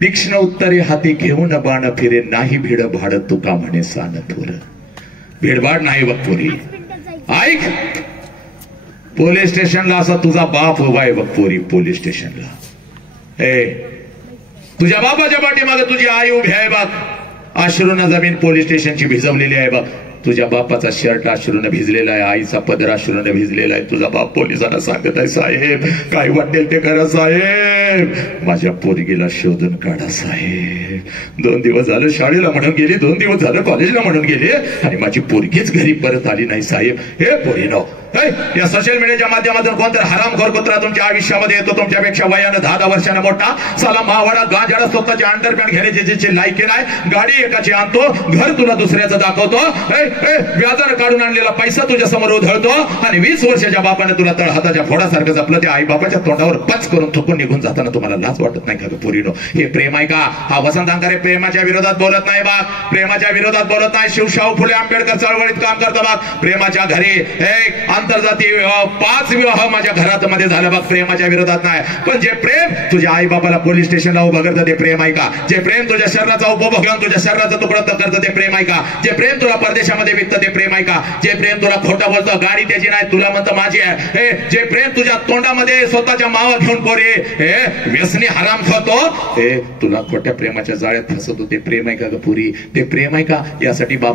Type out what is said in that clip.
तीक्ष्ण उत्तरे हाती घेऊन बाण फिरे नाही भीड भाड तुका म्हणे सान थोर भीडभाड नाही बघ पोरी ऐक पोलीस स्टेशनला असा तुझा बाप उभा आहे बघ पोरी पोलीस स्टेशनला तुझ्या बापाच्या पाठीमागे तुझी आई उभी आहे बघ अश्रूनं जमीन पोलीस स्टेशनची भिजवलेली आहे बघ तुझ्या बापाचा शर्ट अश्रूने भिजलेला आहे आईचा पदर अश्रूने भिजलेला आहे तुझा बाप पोलिसांना सांगत आहे साहेब काय वाटेल ते करा साहेब माझ्या पोरगीला शोधून काढा साहेब 2 दिवस झालं शाळेला म्हणून गेली 2 दिवस झालं कॉलेजला म्हणून गेली आणि माझी पोरगीच घरी परत आली नाही साहेब हे पोरीनो या सोशल मीडियाच्या माध्यमातून कोणतरी हरामखोर कुत्रा तुमच्या आयुष्यामध्ये येतो तुमच्यापेक्षा वयानं 10 वर्षांना मोठा साला मावाडा गाजाडा स्वतःची अंडरपॅन्ट घेण्याची ज्याची लायकी नाही गाडी एकाची आणतो घर तुला दुसऱ्याचं दाखवतो व्याजानं काढून आणलेला पैसा तुझ्या समोर उधळतो आणि 20 वर्षाच्या बापाने तुला तळहाताच्या फोडासारखं जपलं त्या आई बापाच्या तोंडावर पच करून थुकून निघून जाताना तुम्हाला लाज वाटत नाही का पोरीनो हे प्रेम आहे का हा वसंत अंकारे प्रेमाच्या विरोधात बोलत नाही बा प्रेमाच्या विरोधात बोलत नाही शिवशाहू फुले आंबेडकर चळवळीत काम करतो बा प्रेमाच्या घरी एक आंतरजातीय 5 विवाह माझ्या घरात मध्ये झालं बघ प्रेमाच्या विरोधात नाही पण जे प्रेम तुझ्या आई बापाला पोलीस स्टेशनला उभं करतं ते प्रेम आहे का जे प्रेम तुझ्या शरीराचा उपभोग घेऊन तुझ्या शरीराचा तुकडा करतं ते प्रेम आहे का जे प्रेम तुला परदेशामध्ये विकतं ते प्रेम आहे का जे प्रेम तुला खोटं बोलतं गाडी त्याची नाही तुला म्हणतं माझी आहे हे जे प्रेम तुझ्या तोंडामध्ये स्वतःच्या मावा घेऊन पोरी हे व्यसनी हराम खातो हे तुला खोट्या प्रेमाच्या जाळ्यात फसवतो ते प्रेम आहे का ग पुरी ते प्रेम आहे का यासाठी बाबा